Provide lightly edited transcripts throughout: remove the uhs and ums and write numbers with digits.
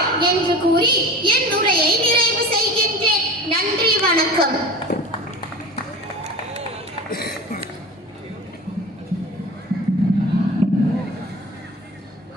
வாழ் என்று கூறி என் உரையை நிறைவு செய்கின்றேன். நன்றி, வணக்கம்.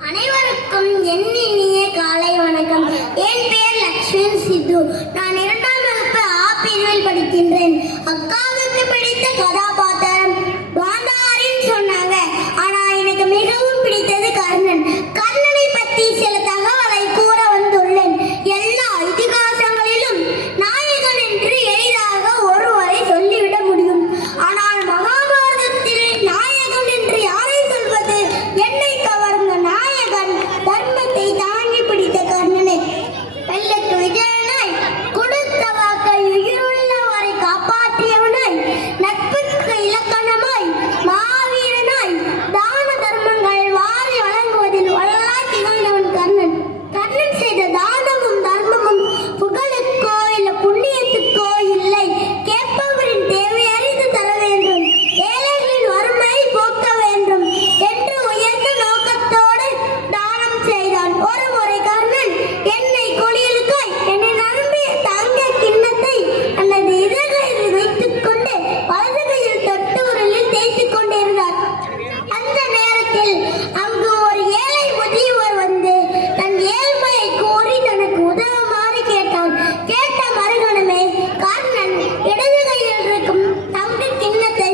அனைவருக்கும் என் இனிய காலை வணக்கம். என் பெயர் லக்ஷ்மி சித்து. நான் 2ஆம் வகுப்பு ஆ பிரிவில் படிக்கின்றேன். அக்காவுக்கு பிடித்த கதாபாத்திரம் காந்தாரின்னு சொன்னாங்க. ஆனா எனக்கு மிகவும் பிடித்தது கர்ணன். கர்ணனை பற்றி சில தகவலை கூற வந்துள்ளேன். எல்லா இதிகாசங்களிலும் நாயகன் என்று எளிதாக ஒருவரை சொல்லிவிட முடியும். ஆனால் மகாபாரதத்தில் நாயகன் என்று யாரை சொல்வது? என்னை கவர்ந்த நாயகன் தர்மத்தை தாங்கி பிடித்த கர்ணனை. வெள்ளத்து விஜயனாய், கொடுத்த வாக்கை உயிருள்ளவரை காப்பாற்றியவனாய், நட்புக்கு இலக்கணமாய், மாவீரனாய், தான தர்மங்கள் வாரி வழங்குவதில் வள்ளலாய் திகழ்ந்தவன் கர்ணன். கர்ணன் செய்த தானமும் தர்மமும் புகழுக்கோ இல்ல புண்ணியத்துக்கோ இல்லை. கேட்பவரின் தேவை அறிந்து தர வேண்டும், ஏழைகளின் வறுமையை போக்க வேண்டும் என்று உயர்ந்த நோக்கத்தோடு தானம் செய்தான். ஒரு முறை கர்ணன் எண்ணெய் குளியலுக்காய் என்னை நம்பி தங்க கிண்ணத்தை தனது இதழ்களில் வைத்துக் கொண்டு வலது கையில் தொட்டு உரலில் தேய்த்துக் கொண்டிருந்தார். அந்த நேரத்தில் அங்கு ஒரு ஏழை முதியவர் வந்து தன் ஏழ்மையை கூறி தனக்கு உதவுமாறு கேட்டான். கேட்ட மறுகணமே கர்ணன் இடது கையில் இருக்கும் தங்க கிண்ணத்தை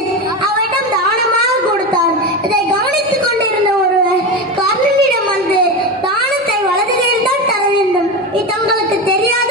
அவரிடம் தானமாக கொடுத்தார். இதை கவனித்துக் கொண்டிருந்த ஒருவர் கர்ணனிடம் வந்து தானத்தை வலது கையில் தான் தர வேண்டும், இது தங்களுக்கு தெரியாத